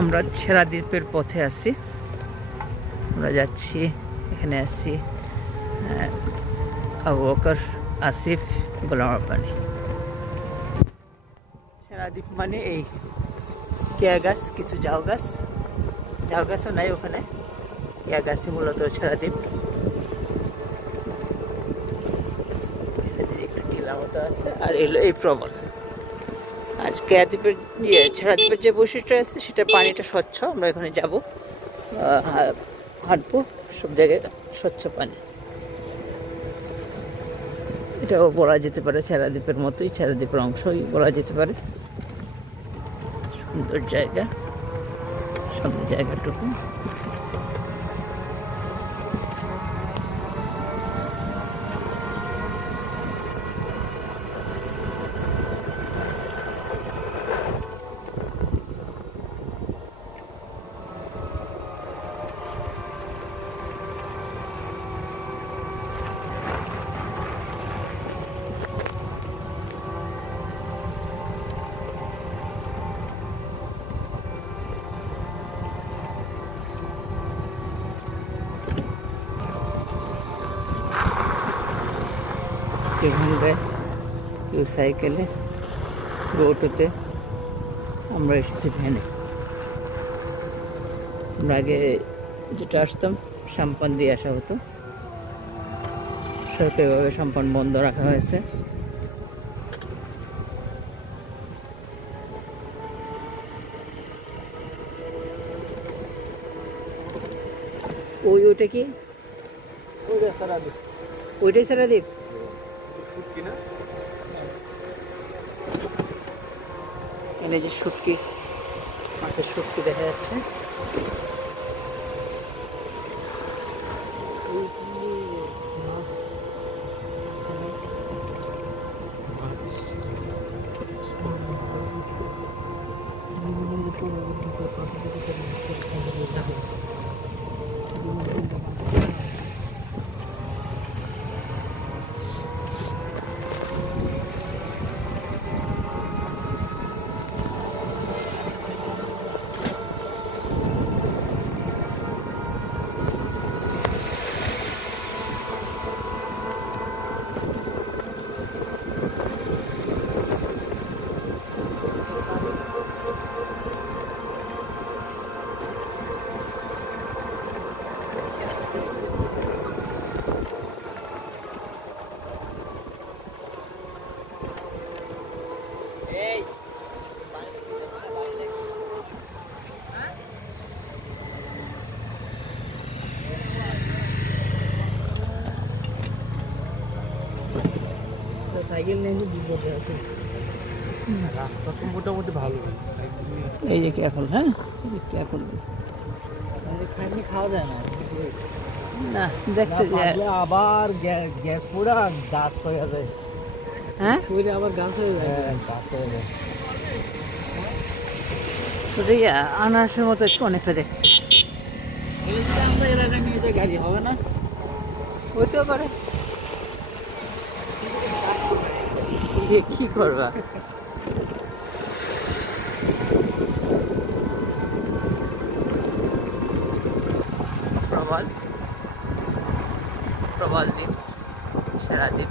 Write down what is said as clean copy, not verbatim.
আমরা ছেড়া দ্বীপের পথে আছি, আমরা যাচ্ছি। এখানে আছি আবু বকর, আসিফ, গোলাম রব্বানী। ছেড়া দ্বীপ মানে এই কেয়া গাছ, কিছু জাউ গাছও নাই ওখানে, কেয়া গাছই মূলত ছেড়া দ্বীপ। একটু টিলা মতো আছে, আর এলো এই প্রবল। আর কেয়া দ্বীপের ছেড়া দ্বীপের যে বৈশিষ্ট্য আছে সেটা পানিটা স্বচ্ছ। আমরা এখানে যাব, হাঁটবো, সব জায়গায় স্বচ্ছ পানি। এটাও বলা যেতে পারে ছেড়া দ্বীপের মতোই, ছেড়া দ্বীপের অংশই বলা যেতে পারে। সুন্দর জায়গা, সামনে জায়গাটুকু। কেউ ঘন্টায়, কেউ সাইকেলে, কেউ অটোতে, আমরা এসেছি ভ্যানে। আমরা আগে যেটা আসতাম সাম্পান দিয়ে আসা হতো, সরকারিভাবে সাম্পান বন্ধ রাখা হয়েছে। ওইটা কি? ওইটাই ছেড়া দ্বীপ। এখানে যে শুটকি, মাছের শুটকি দেখা যাচ্ছে। সাইকেল নিয়ে বিপদে আছে, রাস্তা তো মোটামুটি ভালো। এই যে এখন, হ্যাঁ এখন খাওয়া যায় না, না দেখতে আবার গ্যাস পুরা গাছ হয়ে যায়। হ্যাঁ আবার গাছ হয়ে যায়, গাছ হয়ে যায়। আনারসের মতো একটু অনেকটা দেখতে। আমরা এলাকায় নিয়ে যে গাড়ি হবে না, হইতেও পারে। কি করবা? প্রবাল দ্বীপ, ছেড়া দ্বীপ।